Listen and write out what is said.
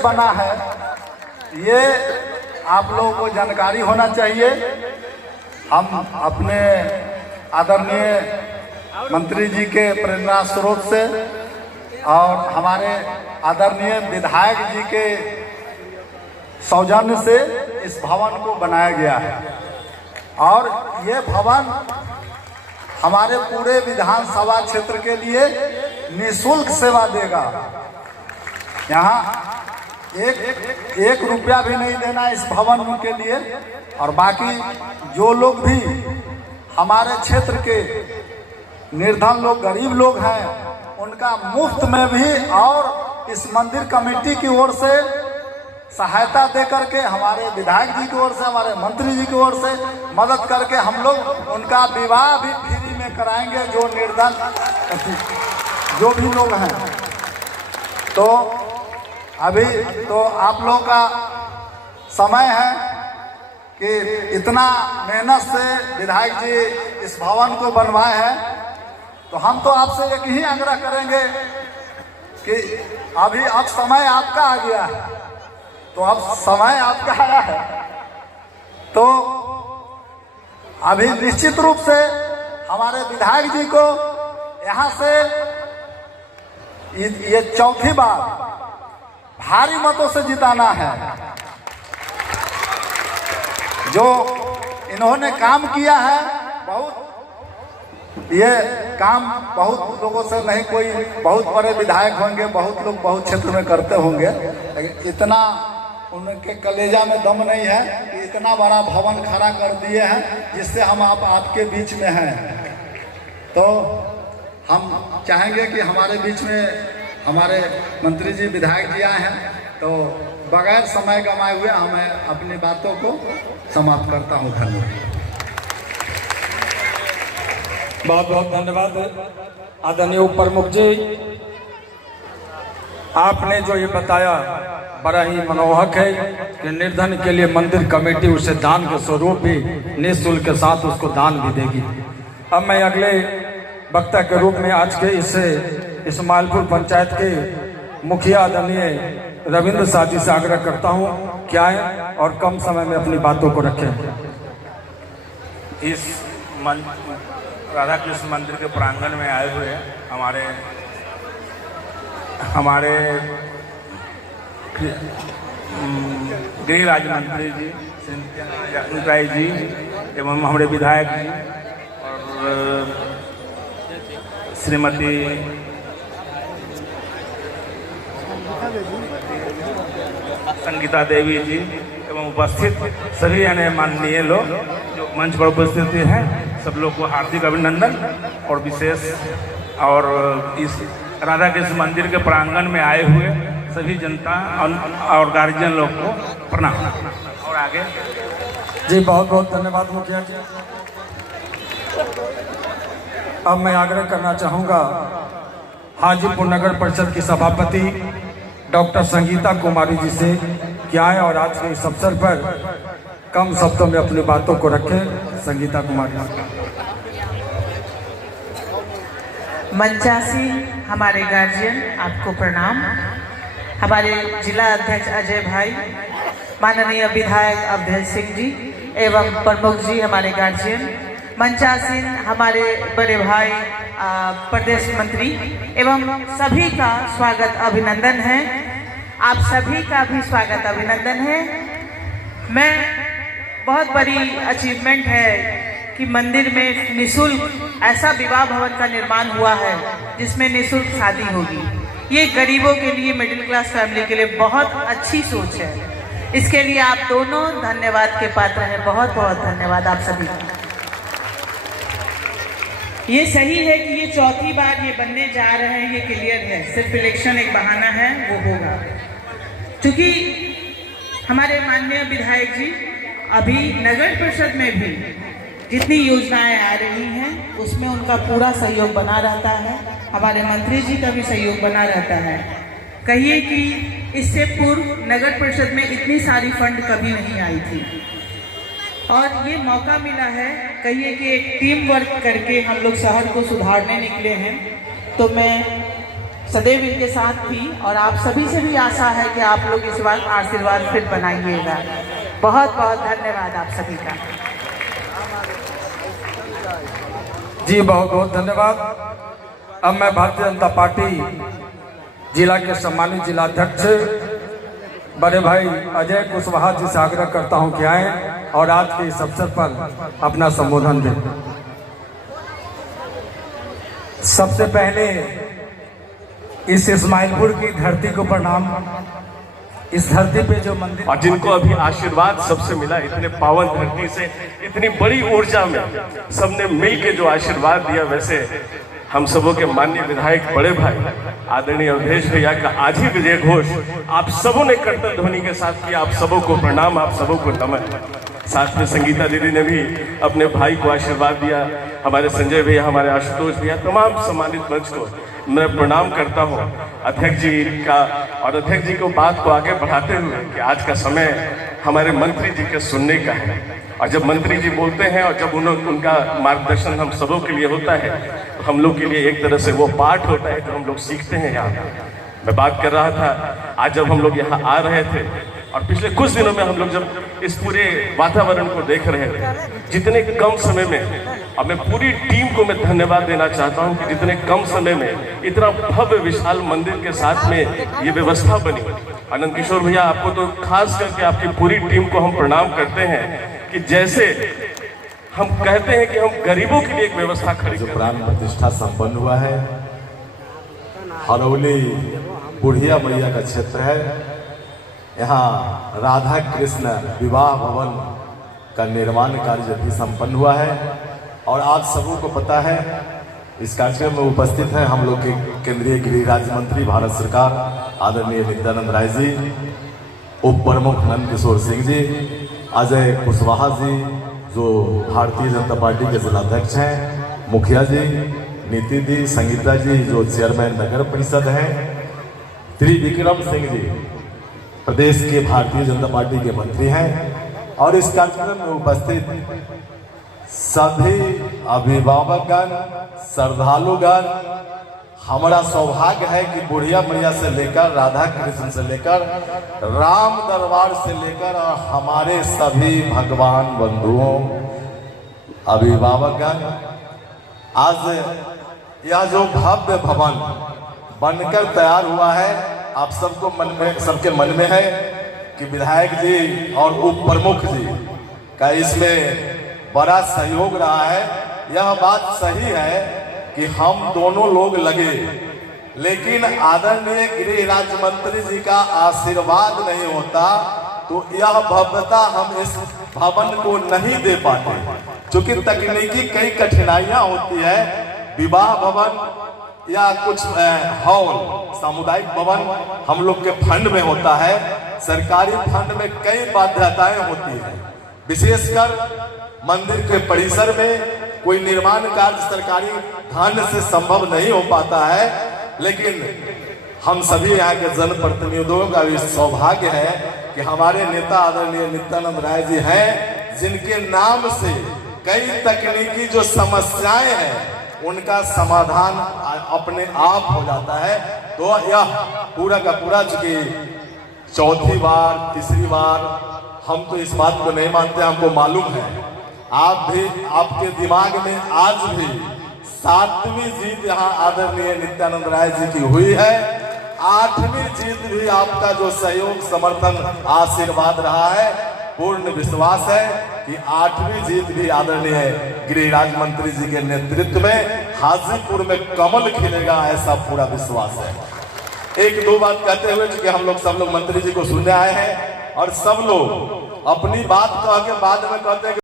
बना है ये आप लोगों को जानकारी होना चाहिए। हम अपने आदरणीय मंत्री जी के प्रेरणा स्रोत से और हमारे आदरणीय विधायक जी के सौजन्य से इस भवन को बनाया गया है और ये भवन हमारे पूरे विधानसभा क्षेत्र के लिए निःशुल्क सेवा देगा। यहाँ एक रुपया भी नहीं देना इस भवन के लिए और बाकी जो लोग भी हमारे क्षेत्र के निर्धन लोग, गरीब लोग हैं, उनका मुफ्त में भी और इस मंदिर कमेटी की ओर से सहायता दे करके, हमारे विधायक जी की ओर से, हमारे मंत्री जी की ओर से मदद करके हम लोग उनका विवाह भी फ्री में कराएंगे। जो निर्धन जो भी लोग हैं, तो अभी तो आप लोगों का समय है कि इतना मेहनत से विधायक जी इस भवन को बनवाए हैं, तो हम तो आपसे एक ही आग्रह करेंगे कि अभी अब समय आपका आ गया है, तो अब समय आपका आया है तो अभी निश्चित रूप से हमारे विधायक जी को यहाँ से ये चौथी बार भारी मतों से जिताना है। जो इन्होंने काम किया है, बहुत ये काम बहुत लोगों से नहीं, कोई बहुत बड़े विधायक होंगे, बहुत लोग बहुत क्षेत्र में करते होंगे, लेकिन इतना उनके कलेजा में दम नहीं है कि इतना बड़ा भवन खड़ा कर दिए हैं जिससे हम आपके बीच में हैं। तो हम चाहेंगे कि हमारे बीच में हमारे मंत्री जी, विधायक जी आए हैं, तो बगैर समय गंवाए हुए मैं अपनी बातों को समाप्त करता हूँ। धन्यवाद। बहुत बहुत धन्यवाद आदरणीय उप प्रमुख जी। आपने जो ये बताया बड़ा ही मनोहक है कि निर्धन के लिए मंदिर कमेटी उसे दान के स्वरूप भी निःशुल्क के साथ उसको दान भी देगी। अब मैं अगले वक्ता के रूप में आज के इस मालपुर पंचायत के मुखिया आदरणीय रविंद्र शाह जी से आग्रह करता हूँ कि आए और कम समय में अपनी बातों को रखें। इस राधा कृष्ण मंदिर के प्रांगण में आए हुए हमारे गृह राज्य मंत्री जी राय जी एवं हमारे विधायक जी और श्रीमती संगीता देवी जी एवं उपस्थित सभी अन्य माननीय लोग जो मंच पर उपस्थित हैं, सब लोग को हार्दिक अभिनंदन और विशेष और इस राधा कृष्ण मंदिर के प्रांगण में आए हुए सभी जनता और गार्जियन लोग को प्रणाम। और आगे जी बहुत बहुत धन्यवाद मुखिया जी। अब मैं आग्रह करना चाहूँगा हाजीपुर नगर परिषद की सभापति डॉक्टर संगीता कुमारी जी से कि आए और आज के इस अवसर पर कम शब्दों में अपनी बातों को रखें। संगीता कुमारी। मंचासी हमारे गार्जियन, आपको प्रणाम। हमारे जिला अध्यक्ष अजय भाई, माननीय विधायक अवधेश सिंह जी एवं प्रमुख जी हमारे गार्जियन, मंचासीन हमारे बड़े भाई प्रदेश मंत्री एवं सभी का स्वागत अभिनंदन है। आप सभी का भी स्वागत अभिनंदन है। मैं बहुत बड़ी अचीवमेंट है कि मंदिर में निःशुल्क ऐसा विवाह भवन का निर्माण हुआ है जिसमें निःशुल्क शादी होगी। ये गरीबों के लिए, मिडिल क्लास फैमिली के लिए बहुत अच्छी सोच है। इसके लिए आप दोनों धन्यवाद के पात्र हैं। बहुत बहुत धन्यवाद आप सभी का। ये सही है कि ये चौथी बार ये बनने जा रहे हैं, ये क्लियर है। सिर्फ इलेक्शन एक बहाना है, वो होगा। क्योंकि हमारे माननीय विधायक जी अभी नगर परिषद में भी जितनी योजनाएं आ रही हैं उसमें उनका पूरा सहयोग बना रहता है। हमारे मंत्री जी का भी सहयोग बना रहता है। कहिए कि इससे पूर्व नगर परिषद में इतनी सारी फंड कभी नहीं आई थी और ये मौका मिला है। कहिए कि एक टीम वर्क करके हम लोग शहर को सुधारने निकले हैं। तो मैं सदैव इनके साथ थी और आप सभी से भी आशा है कि आप लोग इस बार आशीर्वाद फिर बनाइएगा। बहुत बहुत धन्यवाद आप सभी का। जी बहुत बहुत धन्यवाद। अब मैं भारतीय जनता पार्टी जिला के सम्मानित जिलाध्यक्ष बड़े भाई अजय कुशवाहा जी से आग्रह करता हूं कि आए और आज के इस अवसर पर अपना संबोधन दें। सबसे पहले इस इस्माइलपुर की धरती को प्रणाम। इस धरती पे जो मंदिर और जिनको अभी आशीर्वाद सबसे मिला, इतने पावन धरती से इतनी बड़ी ऊर्जा में सबने मिल के जो आशीर्वाद दिया, वैसे हम सबों के माननीय विधायक बड़े भाई आदरणीय अवधेश भैया का आज ही विजय घोष आप सबों ने कर्तन ध्वनि के साथ किया। आप सबों को प्रणाम, आप सबों को नमन। साथ में संगीता दीदी ने भी अपने भाई को आशीर्वाद दिया। हमारे संजय भैया, हमारे आशुतोष भैया, तमाम सम्मानित मंच को मैं प्रणाम करता हूं अध्यक्ष जी का। और अध्यक्ष जी को बात को आगे बढ़ाते हुए कि आज का समय हमारे मंत्री जी के सुनने का है, और जब मंत्री जी बोलते हैं और जब उनका मार्गदर्शन हम सबों के लिए होता है, तो हम लोग के लिए एक तरह से वो पाठ होता है जो हम लोग सीखते हैं। यहाँ मैं बात कर रहा था, आज जब हम लोग यहाँ आ रहे थे और पिछले कुछ दिनों में हम लोग जब इस पूरे वातावरण को देख रहे थे, जितने कम समय में, अब मैं पूरी टीम को मैं धन्यवाद देना चाहता हूं कि जितने कम समय में इतना भव्य विशाल मंदिर के साथ में ये व्यवस्था बनी। आनंद किशोर भैया, आपको तो खास करके आपकी पूरी टीम को हम प्रणाम करते हैं कि जैसे हम कहते हैं कि हम गरीबों के लिए एक व्यवस्था खड़ी। जो प्राण प्रतिष्ठा संपन्न हुआ है, हरौली बुढ़िया मैया का क्षेत्र है। यहाँ राधा कृष्ण विवाह भवन का निर्माण कार्य भी संपन्न हुआ है। और आप सबों को पता है, इस कार्यक्रम में उपस्थित हैं हम लोग के केंद्रीय गृह राज्य मंत्री भारत सरकार आदरणीय नित्यानंद राय जी, उप प्रमुख नंद किशोर सिंह जी, अजय कुशवाहा जी जो भारतीय जनता पार्टी के जिलाध्यक्ष हैं, मुखिया जी, नीति दी, संगीता जी जो चेयरमैन नगर परिषद हैं, त्रिविक्रम सिंह जी प्रदेश के भारतीय जनता पार्टी के मंत्री हैं। और इस कार्यक्रम में उपस्थित सभी अभिभावकगण, श्रद्धालुगण, हमारा सौभाग्य है कि बुढ़िया मैया से लेकर राधा कृष्ण से लेकर राम दरबार से लेकर और हमारे सभी भगवान बंधुओं, अभिभावकगण, आज यह जो भव्य भवन बनकर तैयार हुआ है, आप सबको मन में, सबके मन में है कि विधायक जी और उप प्रमुख जी का इसमें बड़ा सहयोग रहा है। यह बात सही है कि हम दोनों लोग लगे, लेकिन आदरणीय गृह राज्य मंत्री जी का आशीर्वाद नहीं होता तो यह भव्यता हम इस भवन को नहीं दे पाते, क्योंकि तकनीकी कई कठिनाइयां होती है। विवाह भवन या कुछ हॉल, सामुदायिक भवन हम लोग के फंड में होता है, सरकारी फंड में कई बाध्यताएं होती है। विशेषकर मंदिर के परिसर में कोई निर्माण कार्य सरकारी धन से संभव नहीं हो पाता है। लेकिन हम सभी यहाँ के जनप्रतिनिधियों का भी सौभाग्य है कि हमारे नेता आदरणीय नित्यानंद राय जी हैं, जिनके नाम से कई तकनीकी जो समस्याएं हैं उनका समाधान अपने आप हो जाता है। तो यह पूरा का पूरा, चूंकि चौथी बार, तीसरी बार, हम तो इस बात को नहीं मानते, हमको मालूम है, आप भी, आपके दिमाग में आज भी 7वीं जीत यहाँ आदरणीय नित्यानंद राय जी की हुई है। 8वीं जीत भी आपका जो सहयोग, समर्थन, आशीर्वाद रहा है। पूर्ण विश्वास है कि 8वीं जीत भी आदरणीय गृह राज्य मंत्री जी के नेतृत्व में हाजीपुर में कमल खिलेगा, ऐसा पूरा विश्वास है। एक दो बात कहते हुए, चूंकि हम लोग सब लोग मंत्री जी को सुनने आए हैं और सब लोग अपनी बात कह के बाद में कहते हैं